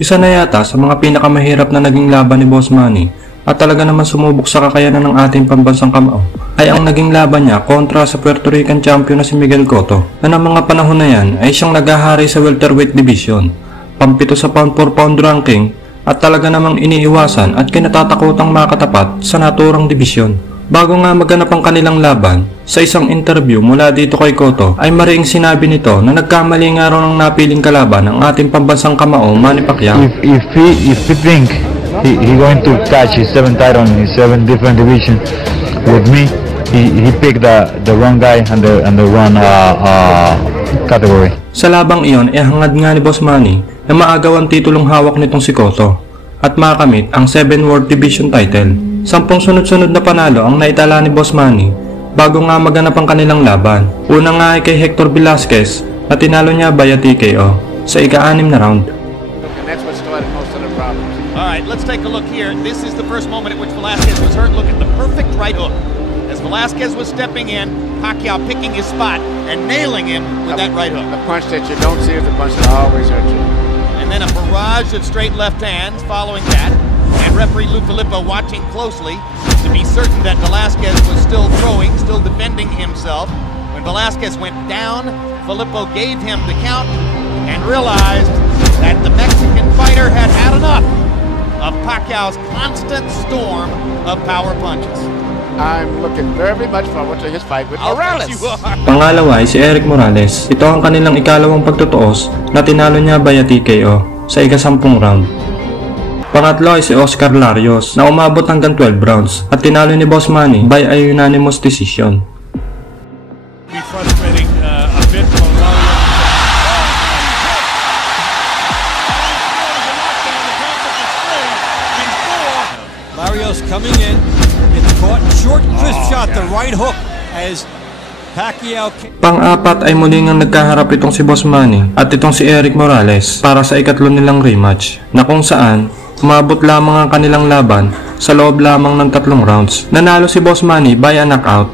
Isa na yata sa mga pinakamahirap na naging laban ni Boss Manny at talaga naman sumubok sa kakayanan ng ating pambansang kamao ay ang naging laban niya kontra sa Puerto Rican champion na si Miguel Cotto na ng mga panahon na yan ay siyang naghahari sa welterweight division, pampito sa pound for pound ranking at talaga namang iniiwasan at kinatatakutang makatapat sa naturang dibisyon. Bago nga maganap ang kanilang laban, sa isang interview mula dito kay Cotto ay mariing sinabi nito na nagkamali nga raw ng napiling kalaban ng ating pambansang kamao Manny Pacquiao. If he think he going to catch his 7th title in his 7 different division with me, he picked the wrong guy and the wrong category. Sa labang iyon ay hangad nga ni Boss Manny na maagaw ang titulong hawak nitong si Cotto at makamit ang 7 World Division title. 10 sunod-sunod na panalo ang naitala ni Boss Manny bago nga maganap ang kanilang laban. Una nga ay kay Hector Velasquez na tinalo niya via TKO sa ika-6 na round. Alright, let's take a look here. This is the first moment at which Velasquez was hurt. Look at the perfect right hook. As Velasquez was stepping in, Pacquiao picking his spot and nailing him with that right hook. The punch that you don't see is the punch that always hurts you. And then a barrage of straight left hands following that. And referee Lou Filippo watching closely to be certain that Velasquez was still throwing, still defending himself. When Velasquez went down, Filippo gave him the count and realized that the Mexican fighter had had enough of Pacquiao's constant storm of power punches. I'm looking very much forward to his fight with Morales. Pangalawa ay si Eric Morales. Ito ang kanilang ikalawang pagtutuos na tinalo niya via TKO sa ika-10 round. Pangatlo ay si Oscar Larios na umabot hanggang 12 rounds at tinalo ni Boss Manny by a unanimous decision. Larios coming in, gets caught, short crisp shot, the right hook as Pacquiao. Pang-apat ay muli ngang nagkaharap itong si Boss Manny at itong si Eric Morales para sa ikatlo nilang rematch na kung saan umabot lamang ang kanilang laban sa loob lamang ng 3 rounds. Nanalo si Boss Manny by a knockout.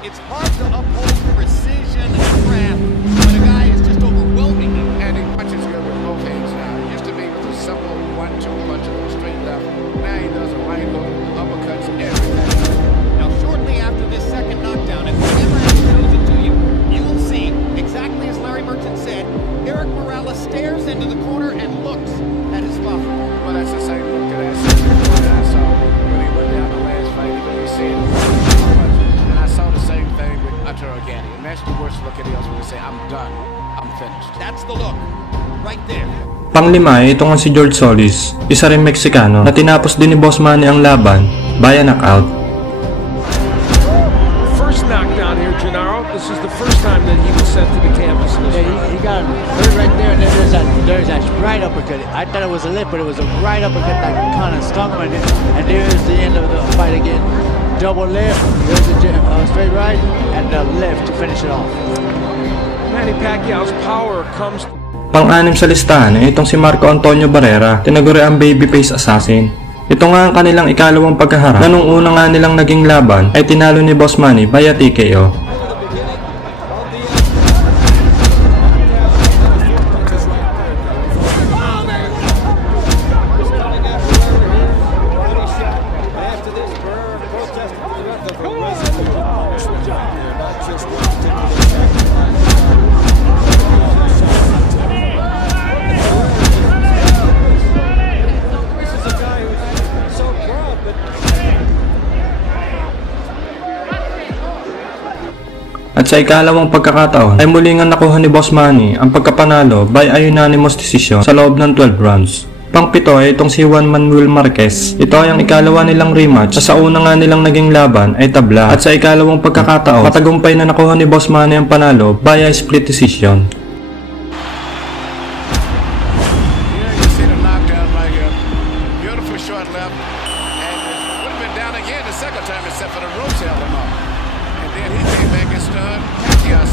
It's hard to uphold precision and craft when a guy is just overwhelming him. And he punches you with both hands now. It used to be with a simple 1-2 punch with a straight left. Now he does a right hook, uppercuts, everything. Now shortly after this second knockdown, if whoever shows it to you, you will see, exactly as Larry Merchant said, Eric Morales stares into the corner and looks at his father. Well, that's the same look that I saw when he went down the last fight. He really said it. And I saw the same thing with Arturo Gatti. And that's the worst look at him when he say, I'm done. I'm finished. That's the look. Right there. Panglima ay ito nga si George Solis, isa rin Meksikano na tinapos din ni Boss Manny ang laban by a knockout. First knockdown here, Gennaro. This is the first time that he was sent to the canvas. Yeah, he got him right there, and then there's that right uppercut. I thought it was a lip, but it was a right uppercut that kind of stung him, and there's the end of the fight again. Double left, there's a straight right, and the left to finish it off. Manny Pacquiao's power comes. Pang-anim sa listahan ay itong si Marco Antonio Barrera, tinaguri ang babyface assassin. Ito nga ang kanilang ikalawang pagkaharap na nung una nga nilang naging laban ay tinalo ni Boss Manny via TKO. At sa ikalawang pagkakataon ay muli nga nakuha ni Boss Manny ang pagkapanalo by a unanimous decision sa loob ng 12 rounds. Pang-pito ay itong si Juan Manuel Marquez. Ito ay ang ikalawa nilang rematch sa una nga nilang naging laban ay tabla. At sa ikalawang pagkakataon, matagumpay na nakuha ni Boss Manny ang panalo by a split decision.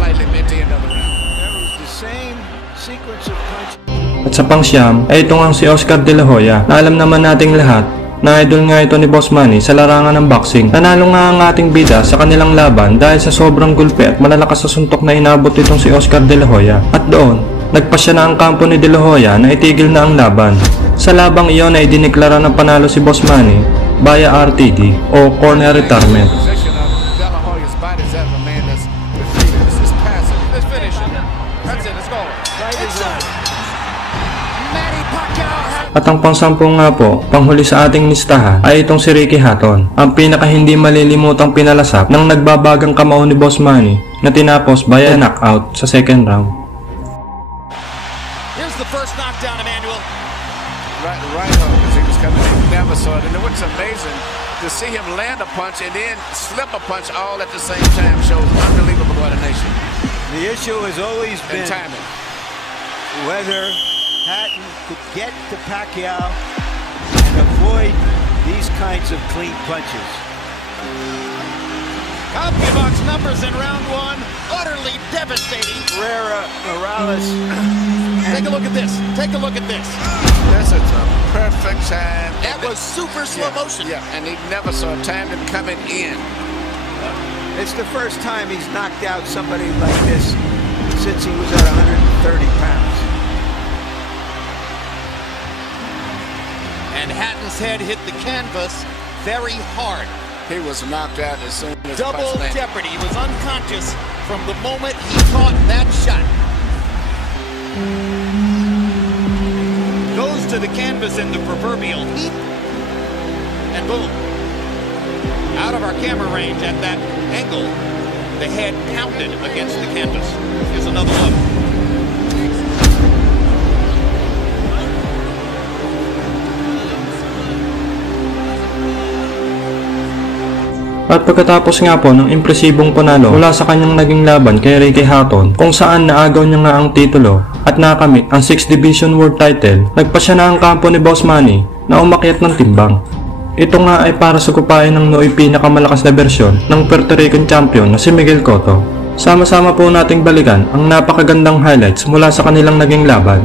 Slightly minty another round. That was the same sequence of punches. At sa pangsyam ay ito nga si Oscar De La Hoya na alam naman nating lahat na idol nga ito ni Boss Manny sa larangan ng boxing. Nanalo nga ang ating bida sa kanilang laban dahil sa sobrang gulpe at malalakas sa suntok na inabot itong si Oscar De La Hoya. At doon, nagpasya na ang kampo ni De La Hoya na itigil na ang laban. Sa labang iyon ay dineklara ng panalo si Boss Manny via RTD o corner retirement. Position of De La Hoya's body is that of a man that's defeated. This is passive. Let's finish it. That's it. Let's go. It's done. Manny Pacquiao has... At ang pangsampung nga po, panghuli sa ating listahan ay itong si Ricky Hatton, ang pinaka hindi malilimutang pinalasap ng nagbabagang kamao ni Boss Manny na tinapos via knockout sa second round. Here's the first knockdown, Emmanuel. Right hook as he was coming in. Never saw it. And what's amazing, to see him land a punch and then slip a punch all at the same time shows unbelievable coordination. The issue has always been And timing. whether Hatton could get to Pacquiao and avoid these kinds of clean punches. Box numbers in round one, utterly devastating. Herrera, Morales. Take a look at this. Take a look at this. That's a perfect time. That was super slow motion. Yeah, and he never saw time him coming in. It's the first time he's knocked out somebody like this since he was at 130 pounds. And Hatton's head hit the canvas very hard. He was knocked out as soon as Double the punch landed. jeopardy. He was unconscious from the moment he caught that shot. Goes to the canvas in the proverbial heap. And boom. Out of our camera range at that angle, the head pounded against the canvas. Here's another look. At pagkatapos nga po ng impresibong panalo mula sa kanyang naging laban kay Ricky Hatton, kung saan naagaw niya nga ang titulo at nakamit ang 6th Division World Title, nagpasya na ang kampo ni Boss Manny na umakyat ng timbang. Ito nga ay para sukupain ng nooy pinakamalakas na bersyon ng Puerto Rican champion na si Miguel Cotto. Sama-sama po nating balikan ang napakagandang highlights mula sa kanilang naging laban.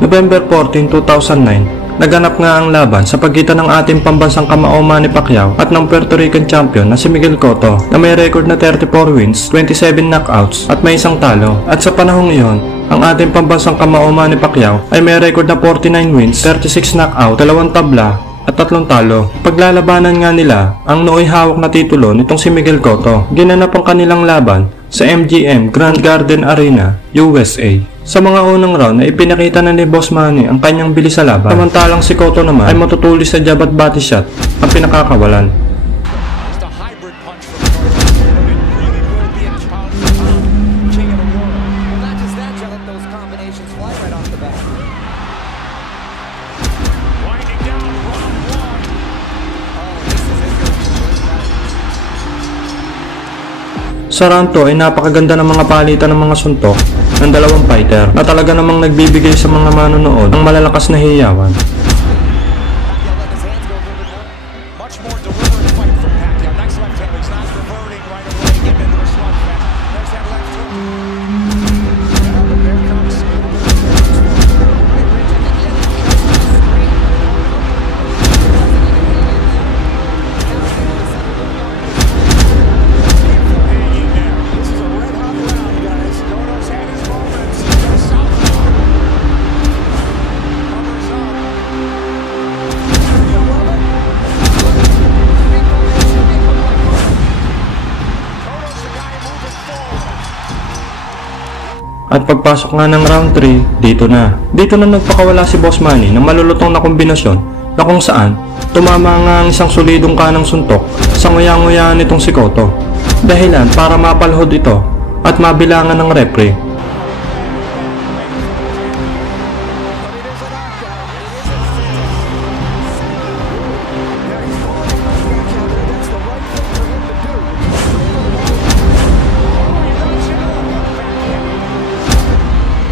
November 14, 2009, naganap nga ang laban sa pagitan ng ating pambansang kamao Manny Pacquiao at ng Puerto Rican champion na si Miguel Cotto na may record na 34 wins, 27 knockouts at may isang talo. At sa panahong iyon, ang ating pambansang kamao Manny Pacquiao ay may record na 49 wins, 36 knockout, 2 tabla at 3 talo. Paglalabanan nga nila ang nooy hawak na titulo nitong si Miguel Cotto. Ginanap ang kanilang laban sa MGM Grand Garden Arena, USA. Sa mga unang round ay ipinakita na ni Boss Manny ang kanyang bilis sa laban. Samantalang si Cotto naman ay matutulis sa jab at body shot ang pinakakawalan. Just a hybrid punch from Cotto. Really will be a pound for pound king of the world. Well, not just that, John, those combinations fly right off the bat. Winding down round one. Oh, this is it. Sa round 2 ay napakaganda ng mga palitan ng mga suntok ng dalawang fighter na talaga namang nagbibigay sa mga manonood ng malalakas na hiyawan. Pacquiao let his hands go a little bit more. Much more deliberate fight from Pacquiao. Nice left hand. He's not reverting right away. Getting into a slugfest. There's that left hook. There comes. This is a red hot round, guys. Cotto's had his moments. He goes southpaw. Covers up. Cotto's the guy moving forward. At pagpasok nga ng round 3, dito na nagpakawala si Boss Manny ng malulutong na kombinasyon na kung saan tumama nga ang isang solidong kanang suntok sa nguya-nguyaan nitong si Cotto. Dahilan para mapalhod ito at mabilangan ng referee.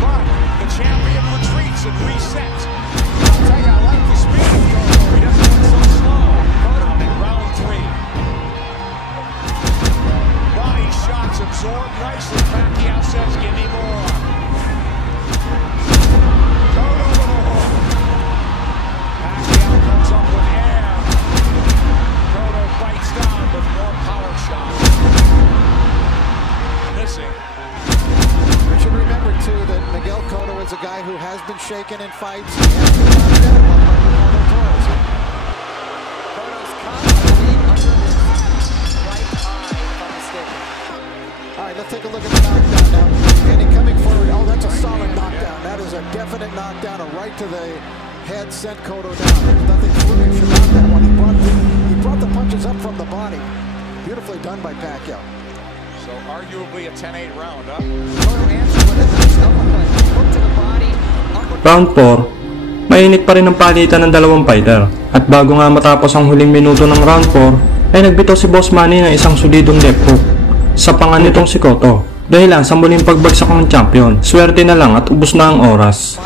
But the champion retreats and resets. I'll tell you, I like the speed of Cotto. He doesn't look so slow. Cotto in round 3. Body shots absorbed nicely. Pacquiao says, give me second in fights. He has to knock down Cotto's caught under his right eye, if I'm mistaken. All right, let's take a look at the knockdown now. Andy coming forward. Oh, that's a solid knockdown. That is a definite knockdown. A right to the head sent Cotto down. There's nothing flukish about that one. He brought the punches up from the body. Beautifully done by Pacquiao. So arguably a 10-8 round, huh? Cotto answered with a nice uppercut. Hook to the body. Round 4, mainit pa rin ang palitan ng dalawang fighter. At bago nga matapos ang huling minuto ng round 4, ay nagbitaw si Boss Manny ng isang solidong left hook sa panga nitong si Cotto. Dahilan sa muling pagbagsak ng champion, swerte na lang at ubos na ang oras.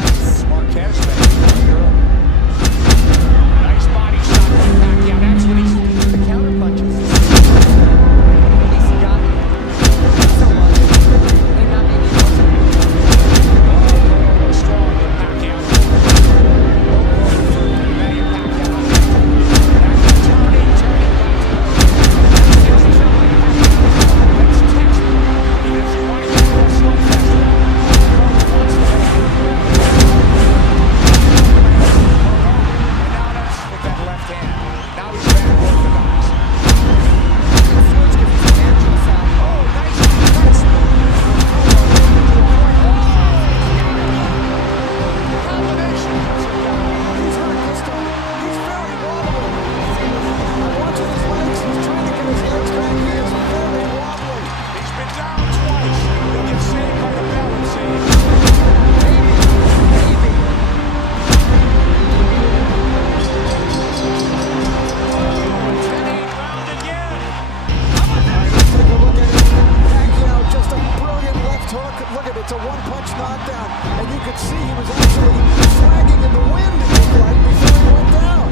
It's a one-punch knockdown, and you could see he was actually flagging in the wind, it looked like, before he went down.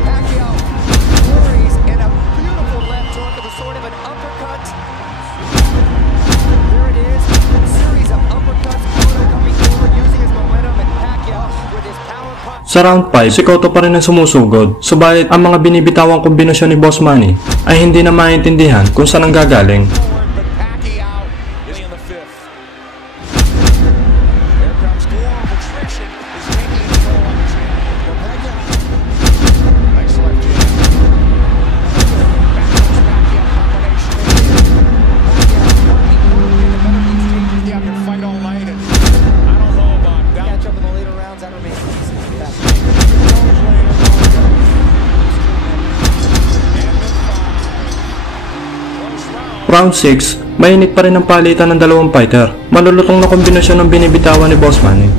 Pacquiao worries, and a beautiful left hook with a sort of an uppercut. There it is, a series of uppercuts. Cotto coming forward, using his momentum, and Pacquiao with his power punch. Sa round 5, si Cotto pa rin ang sumusugod. Subalit ang mga binibitawang kombinasyon ni Boss Manny ay hindi na maintindihan kung saan ang gagaling. Round 6, mainit pa rin ang palitan ng dalawang fighter. Malulutong na kombinasyon ng binibitawan ni Boss Manny.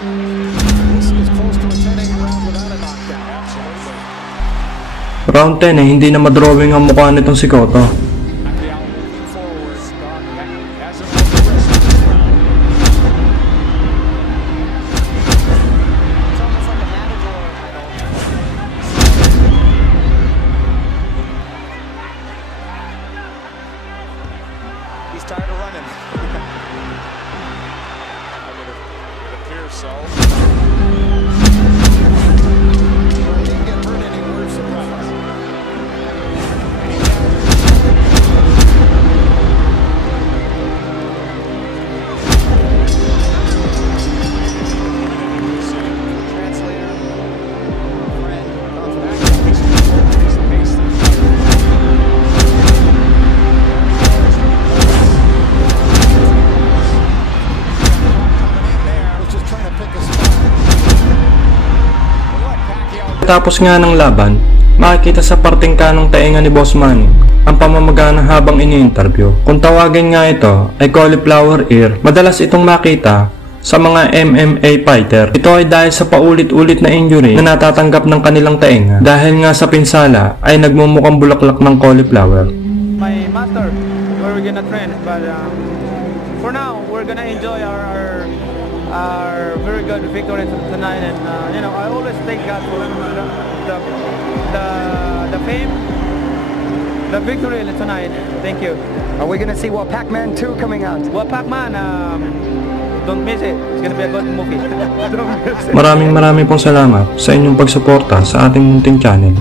This is close to a 10-8 round without a knockdown. Round 10 hindi na madrawing ang mukha nitong si Cotto. He's tired of running. It appears so. He didn't get hurt any worse than that. Tapos nga ng laban, makikita sa parting kanong tainga ni Boss Manny ang pamamagana habang ini-interview. Kung tawagin nga ito ay cauliflower ear, madalas itong makita sa mga MMA fighter. Ito ay dahil sa paulit-ulit na injury na natatanggap ng kanilang tainga dahil nga sa pinsala ay nagmumukhang bulaklak ng cauliflower. My master, where we're gonna train, but for now we're gonna enjoy our very good victory tonight, and you know, I always thank God for the fame, the victory tonight. Thank you. Are we going to see Pac-Man 2 coming out? Pac-Man, don't miss it. It's gonna be a good movie. Don't miss it. Maraming pong salamat sa inyong pagsuporta sa ating munting channel.